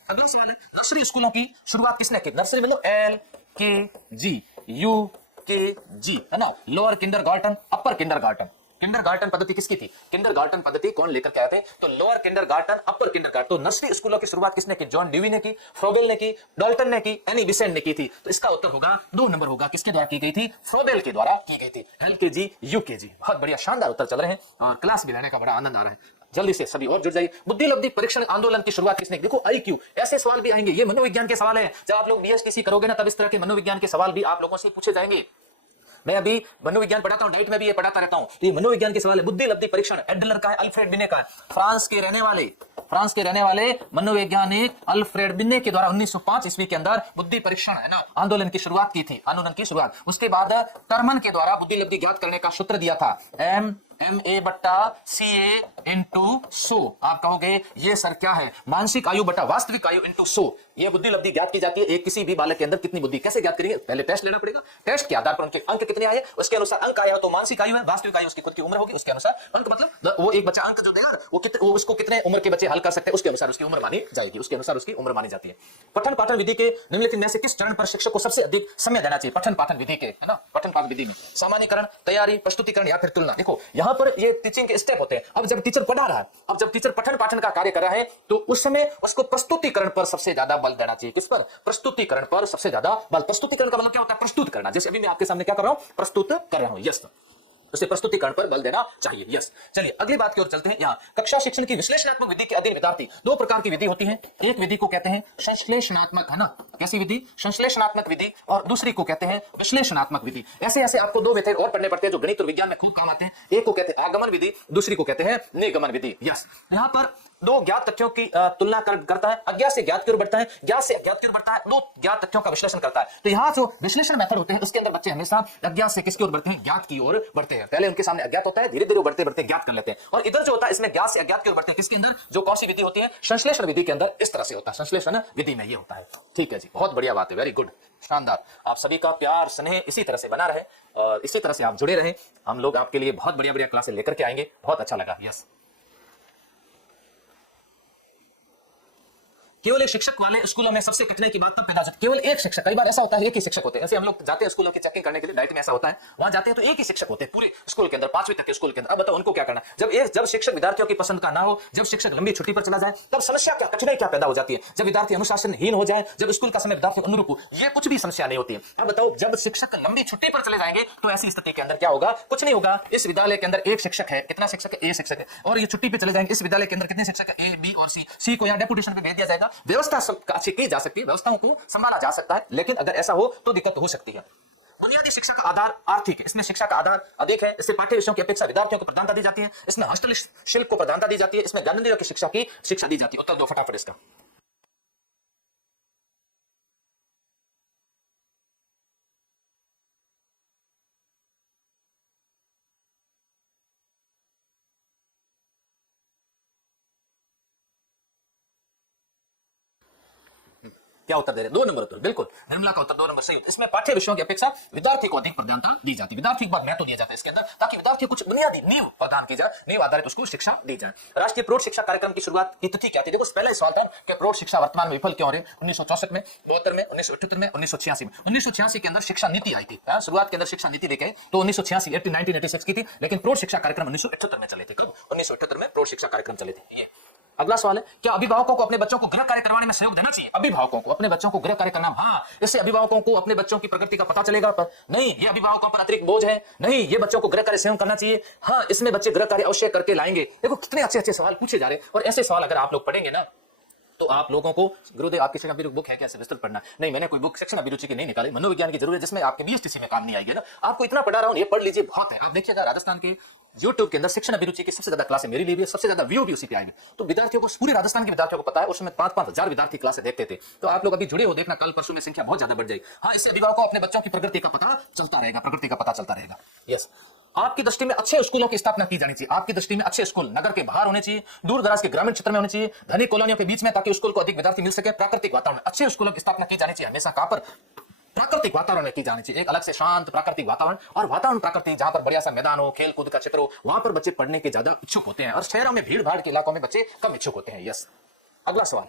अगला सवाल है, नर्सरी स्कूलों की शुरुआत किसने की? नर्सरी मतलब LKG UKG है ना, लोअर किंडरगार्टन, अपर किंडरगार्टन। किंडरगार्टन पद्धति किसकी थी? किंडरगार्टन पद्धति कौन लेकर के आए थे? तो लोअर किंडरगार्टन, अपर किंडरगार्टन। तो नर्सरी स्कूलों की शुरुआत किसने की? जॉन ड्यूवी ने की, फ्रोबेल ने की, डाल्टन ने की, एनी बिसेंट ने की थी। तो इसका उत्तर होगा 2 नंबर होगा। किसके द्वारा की गई थी? फ्रोबेल के द्वारा की गई थी। LKG UKG, बहुत बढ़िया, शानदार उत्तर चल रहे हैं और क्लास भी लेने का बड़ा आनंद आ रहा है। जल्दी से सभी और जुड़ जाइए। बुद्धि लब्धि परीक्षण आंदोलन की शुरुआत किसने? देखो IQ, ऐसे सवाल भी आएंगे, ये मनोविज्ञान के सवाल है। जब आप लोग BSTC करोगे ना तब इस तरह के मनोविज्ञान के सवाल भी आप लोगों से पूछे जाएंगे। मैं अभी मनोविज्ञान पढ़ाता हूं, डाइट में भी ये पढ़ाता रहता हूं, तो ये मनोविज्ञान के सवाल है। बुद्धि लब्धि परीक्षण एडलर का है, अल्फ्रेड बिने का है। फ्रांस के रहने वाले मनोवैज्ञानिक अल्फ्रेड बिने के द्वारा 1905 ईस्वी के अंदर बुद्धि परीक्षण है ना आंदोलन की शुरुआत की थी। आंदोलन की शुरुआत उसके बाद टर्मन के द्वारा बुद्धि लब्धि ज्ञात करने का सूत्र दिया था, MA/CA × 100। आप कहोगे ये सर क्या है? मानसिक आयु बटा वास्तविक आयु × 100। ये बुद्धि लब्धि ज्ञात की जाती है, एक किसी भी बालक के अंदर कितनी बुद्धि। कैसे ज्ञात करेंगे? पहले टेस्ट लेना पड़ेगा, टेस्ट के आधार पर उनके अंक कितने आए उसके अनुसार अंक आया तो मानसिक आयु है, वास्तविक आयु उसकी खुद की उम्र होगी, उसके अनुसार अंक मतलब वो एक बच्चा अंक जो देगा वो उसको कितने उम्र के बच्चे हल कर सकते हैं उसके अनुसार उसकी उम्र मानी जाएगी, उसके अनुसार उसकी उम्र मानी जाती है। पठन पाठन विधि के निम्नलिखित में से किस चरण पर शिक्षक को सबसे अधिक समय देना चाहिए? पठन पाठन विधि के, है ना, पठन पाठन विधि में सामान्यकरण, तैयारी, प्रस्तुतिकरण या फिर तुलना। देखो यहाँ पर ये टीचिंग के स्टेप होते हैं। अब जब टीचर पढ़ा रहा है, अब जब टीचर पठन पाठन का कार्य कर रहा है तो उस समय उसको प्रस्तुतिकरण पर सबसे ज्यादा बल देना चाहिए। किस पर? प्रस्तुतिकरण पर सबसे ज्यादा बल। प्रस्तुतिकरण का मतलब क्या होता है? प्रस्तुत करना। जैसे अभी मैं आपके सामने क्या कर रहा हूं? प्रस्तुत कर रहा हूं। यस, उसे प्रस्तुतिकरण पर बल देना चाहिए। यस, चलिए अगली बात की ओर चलते हैं। यहाँ कक्षा शिक्षण की विश्लेषणात्मक विधि के अधीन विद्यार्थी 2 प्रकार की विधि होती है। एक विधि को कहते हैं संश्लेषणात्मक, है ना, कैसी विधि? संश्लेषणात्मक विधि, और दूसरी को कहते हैं विश्लेषणात्मक विधि। ऐसे ऐसे आपको 2 मेथड और पढ़ने पड़ते हैं जो गणित और विज्ञान में खूब काम आते हैं। एक को कहते हैं आगमन विधि, दूसरी को कहते हैं निगमन विधि। यस, यहाँ पर 2 ज्ञात तथ्यों की तुलना करता है, अज्ञात से ज्ञात की ओर बढ़ता है, ज्ञात से अज्ञात की ओर बढ़ता है, 2 ज्ञात तथ्यों का विश्लेषण करता है। तो यहाँ जो विश्लेषण मेथड होते हैं उसके अंदर बच्चे हमेशा अज्ञात से किसकी ओर बढ़ते हैं? ज्ञात की ओर बढ़ते हैं। पहले उनके सामने अज्ञात होता है, धीरे धीरे बढ़ते बढ़ते ज्ञात कर लेते हैं। और इधर जो होता है इसमें ज्ञात से अज्ञात की ओर बढ़ते हैं। किसके अंदर? जो कौन सी विधि होती है? संश्लेषण विधि के अंदर इस तरह से होता है, संश्लेषण विधि में ये होता है। ठीक है जी, बहुत बढ़िया बात है, वेरी गुड, शानदार। आप सभी का प्यार स्नेह इसी तरह से बना रहे और इसी तरह से आप जुड़े रहे। हम लोग आपके लिए बहुत बढ़िया बढ़िया क्लासेस लेकर के आएंगे। बहुत अच्छा लगा। यस, केवल एक शिक्षक वाले स्कूलों में सबसे कठिनाई की बात तब पैदा होती है। केवल एक शिक्षक, कई बार ऐसा होता है एक ही शिक्षक होते हैं। जैसे हम लोग जाते हैं स्कूलों की चेकिंग करने के लिए, डाइट में ऐसा होता है, वहां जाते हैं तो एक ही शिक्षक होते हैं पूरे स्कूल के अंदर, 5वीं तक के स्कूल के अंदर। अब बताओ उनको क्या करना है? जब शिक्षक विद्यार्थियों की पसंद का ना हो, जब शिक्षक लंबी छुट्टी पर चला जाए, तब समस्या क्या, कठिनाई क्या पैदा हो जाती है? जब विद्यार्थी अनुशासनहीन हो जाए, जब स्कूल का समय विद्यार्थी अनुरूप हो, ये कुछ भी समस्या नहीं होती है। अब बताओ जब शिक्षक लंबी छुट्टी पर चले जाएंगे तो ऐसी स्थिति के अंदर क्या होगा? कुछ नहीं होगा। इस विद्यालय के अंदर एक शिक्षक है, कितना शिक्षक है? 1 शिक्षक है, और ये छुट्टी पे चले जाएंगे। इस विद्यालय के अंदर कितने शिक्षक है? A, B और C को यहाँ डेपुटेशन पे भेज दिया जाएगा। व्यवस्था अच्छी की जा सकती है, व्यवस्थाओं को संभाला जा सकता है, लेकिन अगर ऐसा हो तो दिक्कत हो सकती है। बुनियादी शिक्षा का आधार आर्थिक है, इसमें शिक्षा का आधार अधिक है। इससे पाठ्य विषयों की अपेक्षा विद्यार्थियों को प्रधानता दी जाती है। इसमें हस्तशिल्प को प्रधानता दी जाती है। इसमें ज्ञानेंद्रियों की शिक्षा दी जाती है। उत्तर दो फटाफट इसका। क्या उत्तर दे रहे हैं? 2 नंबर उत्तर, बिल्कुल निर्मला का उत्तर 2 नंबर सही उत्तर। इसमें पाठ्य विषयों की अपेक्षा विद्यार्थी को अधिक प्रधानता दी जाती है, विद्यार्थी को बहुत महत्व दिया जाता है इसके अंदर, ताकि विद्यार्थी को कुछ बुनियादी नींव प्रदान की जाए, नींव आधारित उसको शिक्षा दी जाए। राष्ट्रीय प्रौढ़ शिक्षा कार्यक्रम की शुरुआत की तिथि क्या थी? देखो पहला सवाल था कि प्रौढ़ शिक्षा वर्तमान में विफल क्यों हो रही है? 1964 में, 72 में, 1978 में, 1986 में। 1986 के अंदर शिक्षा नीति आई थी, शुरुआत के अंदर शिक्षा नीति लेके तो 1986 1986 की थी, लेकिन प्रौढ़ शिक्षा कार्यक्रम 1978 में चले थे। कब? 1978 में प्रौढ़ शिक्षा कार्यक्रम चले थे। ये अगला सवाल है, क्या अभिभावकों को अपने बच्चों को गृह कार्य करवाने में सहयोग देना चाहिए? अभिभावकों को अपने बच्चों को गृह कार्य करना, हाँ, इससे अभिभावकों को अपने बच्चों की प्रगति का पता चलेगा। पर नहीं, ये अभिभावकों पर अतिरिक्त बोझ है। नहीं, ये बच्चों को गृह कार्य स्वयं करना चाहिए। हाँ, इसमें बच्चे गृह कार्य अवश्य करके लाएंगे। देखो कितने अच्छे अच्छे सवाल पूछे जा रहे हैं, और ऐसे सवाल अगर आप लोग पढ़ेंगे ना तो आप लोगों को, गुरुदेव आपकी शिक्षा अभिरुचि बुक है कैसे विस्तृत पढ़ना? नहीं, मैंने कोई बुक शिक्षण अभिरुचि की नहीं निकाली, मनोविज्ञान की जरूर है, जिसमें आपके बीएसटीसी में काम नहीं आएगी ना। आपको इतना पढ़ा रहा हूं, ये पढ़ लीजिए, बहुत है। आप देखिएगा राजस्थान के YouTube के अंदर शिक्षण अभिरुचि की सबसे ज्यादा क्लासें मेरी ली हुई है, सबसे ज्यादा व्यू भी उसी पे आएंगे। तो विद्यार्थियों को, पूरे राजस्थान के विद्यार्थियों को पता है, उसमें 5-5 हजार विद्यार्थी क्लासें देखते थे। तो आप लोग अभी जुड़े हो, देखना कल परसों में संख्या बहुत ज्यादा बढ़ जाएगी। हाँ, इससे अभिभावकों को अपने बच्चों की प्रगति का पता चलता रहेगा, प्रगति का पता चलता रहेगा। यस, आपकी दृष्टि में अच्छे स्कूलों की स्थापना की जानी चाहिए। आपकी दृष्टि में अच्छे स्कूल नगर के बाहर होने चाहिए, दूर दराज के ग्रामीण क्षेत्र में होने चाहिए, धनी कॉलोनियों के बीच में, ताकि स्कूल को अधिक विद्यार्थी मिल सके। प्राकृतिक वातावरण में अच्छे स्कूलों की स्थापना की जानी चाहिए। हमेशा कहां पर? प्राकृतिक वातावरण में की जानी चाहिए, एक अलग से शांत प्राकृतिक वातावरण, और वातावरण प्राकृतिक, जहां पर बढ़िया सा मैदान हो, खेल कूद का क्षेत्र हो, वहां पर बच्चे पढ़ने के ज्यादा इच्छुक होते हैं। और शहरों में भीड़ भाड़ के इलाकों में बच्चे कम इच्छुक होते हैं। यस, अगला सवाल,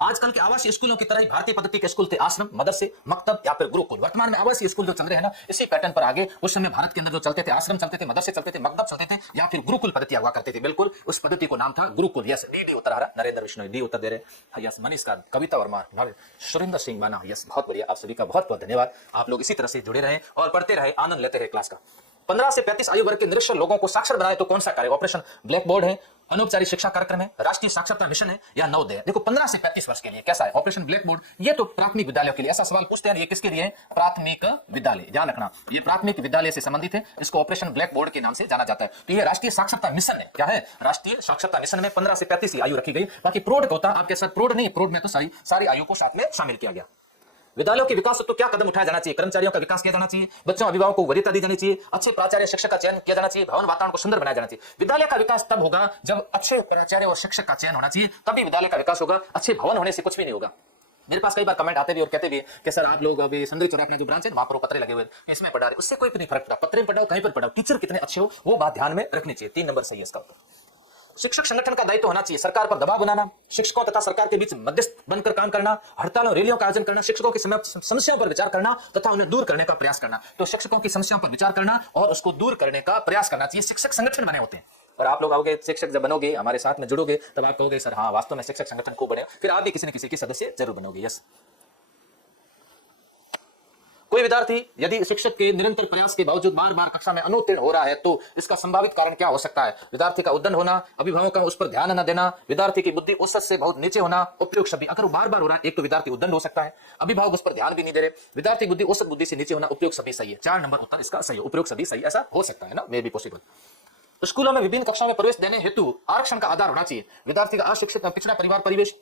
आजकल के आवासीय स्कूलों की तरह ही भारतीय पद्धति के स्कूल थे आश्रम, मदरसे, मकतब या फिर गुरुकुल। वर्तमान में आवासीय स्कूल जो चल रहे हैं ना, इसी पैटर्न पर आगे उस समय भारत के अंदर जो चलते थे, आश्रम चलते थे, मदरसे चलते थे, मकतब चलते थे, या फिर गुरुकुल पद्धति हुआ करते थे। बिल्कुल, उस पद्धति को नाम था गुरुकुल। यस, डी उत्तर आ रहा, नरेंद्र विष्णु डी उत्तर दे रहे। यस, मनीष का, कविता वर्मा, सुरेंद्र सिंह माना। यस, बहुत बढ़िया, आप सभी का बहुत बहुत धन्यवाद। आप लोग इसी तरह से जुड़े रहे और पढ़ते रहे, आनंद लेते रहे क्लास का। 15 से 35 आयु वर्ग के निरक्षर लोगों को साक्षर बनाए तो कौन सा कार्य? ऑपरेशन ब्लैक बोर्ड है, अनौपचारिक शिक्षा कार्यक्रम है, राष्ट्रीय साक्षरता मिशन है, या नवोदय है? देखो 15 से 35 वर्ष के लिए कैसा है ऑपरेशन ब्लैक बोर्ड? ये तो प्राथमिक विद्यालयों के लिए ऐसा सवाल पूछते हैं। ये किसके लिए है? प्राथमिक विद्यालय, ध्यान रखना, ये प्राथमिक विद्यालय से संबंधित है। इसको ऑपरेशन ब्लैक बोर्ड के नाम से जाना जाता है। तो ये राष्ट्रीय साक्षरता मिशन है। क्या है? राष्ट्रीय साक्षरता मिशन में 15 से 35 की आयु रखी गई। बाकी प्रौढ़ होता आपके साथ, प्रौढ़ नहीं, प्रौढ़ में तो सारी आयु को साथ में शामिल किया गया। विद्यालयों के विकास तो क्या कदम उठाया जाना चाहिए? कर्मचारियों का विकास किया जाना चाहिए, बच्चों अभिभावकों को वरीयता दी जानी चाहिए, अच्छे प्राचार्य शिक्षक का चयन किया जाना चाहिए, भवन वातावरण को सुंदर बनाया जाना चाहिए। विद्यालय का विकास तब होगा जब अच्छे प्राचार्य और शिक्षक का चयन होना चाहिए, तभी विद्यालय का विकास होगा। अच्छे भवन होने से कुछ भी नहीं होगा। मेरे पास कई बार कमेंट आते भी और कहते भी कि सर आप लोग अभी संदरी चौराहे अपना जो ब्रांच है वहां पर पत्रे लगे हुए हैं, इसमें पढ़ा रहे, उससे कोई नहीं फर्क पड़ा। पत्रे में पढ़ाओ, कहीं पर पढ़ाओ, टीचर कितने अच्छे हो वो बात ध्यान में रखनी चाहिए। 3 नंबर सही है इसका उत्तर। शिक्षक संगठन का दायित्व होना चाहिए सरकार पर दबाव बनाना, शिक्षकों तथा सरकार के बीच मध्यस्थ बनकर काम करना, हड़तालों रैलियों का आयोजन करना, शिक्षकों की समस्याओं पर विचार करना तथा उन्हें दूर करने का प्रयास करना। तो शिक्षकों की समस्याओं पर विचार करना और उसको दूर करने का प्रयास करना चाहिए। शिक्षक संगठन बने होते हैं, और आप लोग आओगे, शिक्षक जब बनोगे, हमारे साथ में जुड़ोगे, तब आप कहोगे सर हाँ वास्तव में शिक्षक संगठन को बने, फिर आप भी किसी न किसी के सदस्य जरूर बनोगे। यस, कोई विद्यार्थी यदि शिक्षक के निरंतर प्रयास के बावजूद बार बार कक्षा में अनुत्तीर्ण हो रहा है तो इसका संभावित कारण क्या हो सकता है? विद्यार्थी का उद्दंड होना, अभिभावक का उस पर ध्यान न देना, विद्यार्थी की बुद्धि औसत से बहुत नीचे होना, उपयुक्त शब्द। अगर वो बार बार हो रहा है, एक तो विद्यार्थी उद्दंड हो सकता है, अभिभावक उस पर ध्यान भी नहीं दे रहे, विद्यार्थी बुद्धि औसत बुद्धि से नीचे होना, उपयुक्त सभी सही है। 4 नंबर उत्तर इसका सही है, उपयुक्त सभी सही। ऐसा हो सकता है ना, मे बी पॉसिबल। स्कूलों में विभिन्न कक्षाओं में प्रवेश देने हेतु आरक्षण का आधार होना चाहिए। विद्यार्थी का अशिक्षित पिछड़ा परिवार परिवेश,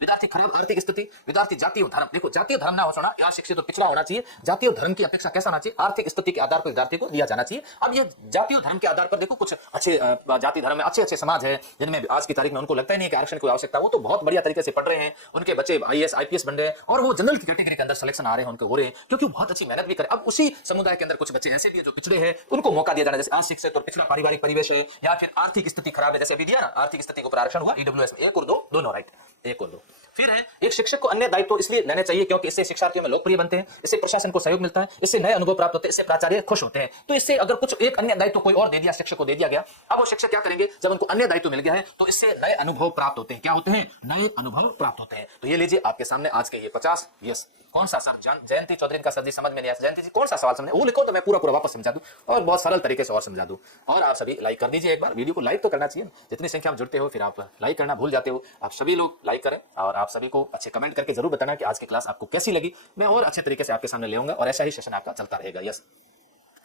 विद्यार्थी खराब आर्थिक स्थिति, विद्यार्थी जाति और धर्म। देखो जातीय धर्म ना हो सोना, या शिक्षित तो पिछड़ा होना चाहिए। जातीय धर्म की अपेक्षा कैसा होना चाहिए? आर्थिक स्थिति के आधार पर विद्यार्थी को लिया जाना चाहिए। अब ये जातीय धर्म के आधार पर देखो कुछ अच्छे जाति धर्म में अच्छे अच्छे समाज है जिनमें आज की तारीख में उनको लगता ही नहीं कि आरक्षण की आवश्यकता, वो तो बहुत बढ़िया तरीके से पढ़ रहे हैं, उनके बच्चे IAS IPS बन रहे हैं और वो जनरल की कैटेगरी के अंदर सिलेक्शन आ रहे हैं, उनको हो रहे हैं क्योंकि वो बहुत अच्छी मेहनत भी करे। अब उसी समुदाय के अंदर कुछ बच्चे ऐसे भी है जो पिछड़े हैं, उनको मौका दिया जाना, जैसे अशिक्षित और पिछड़ा पारिवारिक परिवेश है या फिर आर्थिक स्थिति खराब है, जैसे अभी दिया ना आर्थिक स्थिति को आरक्षण हुआ EWS में, 1 और 2 दोनों, राइट, 1 और 2। फिर है एक शिक्षक को अन्य दायित्व इसलिए लेने चाहिए क्योंकि इससे शिक्षार्थियों में लोकप्रिय बनते हैं, इससे प्रशासन को सहयोग मिलता है, इससे नए अनुभव प्राप्त होते हैं, इससे प्राचार्य खुश होते हैं। तो इससे अगर कुछ एक अन्य दायित्व कोई और दे दिया, शिक्षक को दे दिया गया, अब वो शिक्षक क्या करेंगे? जब उनको अन्य दायित्व मिल गया है तो इससे नए अनुभव प्राप्त होते हैं। क्या होते हैं? नए अनुभव प्राप्त होते हैं। तो ये लीजिए आपके सामने आज के ये 50। यस, कौन सा सर? जयंती चौधरी का सर जी समझ में नहीं आया। जयंती जी कौन सा सवाल समझे वो लिखो तो मैं पूरा पूरा वापस समझा दूं और बहुत सरल तरीके से और समझा दूं। और आप सभी लाइक कर दीजिए, एक बार वीडियो को लाइक तो करना चाहिए, जितनी संख्या में जुड़ते हो फिर आप लाइक करना भूल जाते हो। आप सभी लोग लाइक करें और आप सभी को अच्छे कमेंट करके जरूर बताना कि आज की क्लास आपको कैसी लगी। मैं और अच्छे तरीके से आपके सामने ले आऊंगा और ऐसा ही सेशन आपका चलता रहेगा। यस,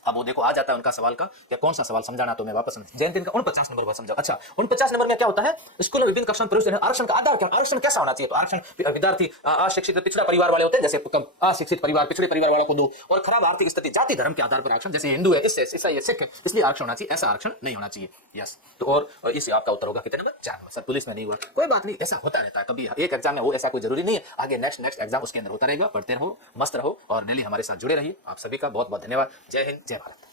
अब वो देखो आ जाता है उनका सवाल का, क्या कौन सा सवाल समझाना तो मैं वापस जयंत इनका 49 नंबर समझाओ। अच्छा 49 नंबर में क्या होता है, स्कूल में विभिन्न कक्षा में प्रवेश आरक्षण का आधार क्या, आरक्षण कैसा होना चाहिए, तो आरक्षण विद्यार्थी अशिक्षित पिछड़ा परिवार वाले होते हैं, जैसे अशिक्षित परिवार पिछड़े परिवार वालों को दो, और खराब आर्थिक स्थिति जाति धर्म के आधार पर आरक्षण, जैसे हिंदू है, इससे ईसाई है, सिख है, इसलिए आरक्षण होना चाहिए, ऐसा आरक्षण नहीं होना चाहिए। यस, तो और इसे आपका उत्तर होगा कितने नंबर, 4 नंबर। सर पुलिस में नहीं हुआ, कोई बात नहीं, ऐसा होता रहता है, कभी एक एग्जाम में हो ऐसा कोई जरूरी नहीं है, आगे नेक्स्ट एग्जाम उसके अंदर होता रहेगा। पढ़ते रहो, मस्त रहो और डेली हमारे साथ जुड़े रहिए। आप सभी का बहुत बहुत धन्यवाद। जय हिंद, जय भारत।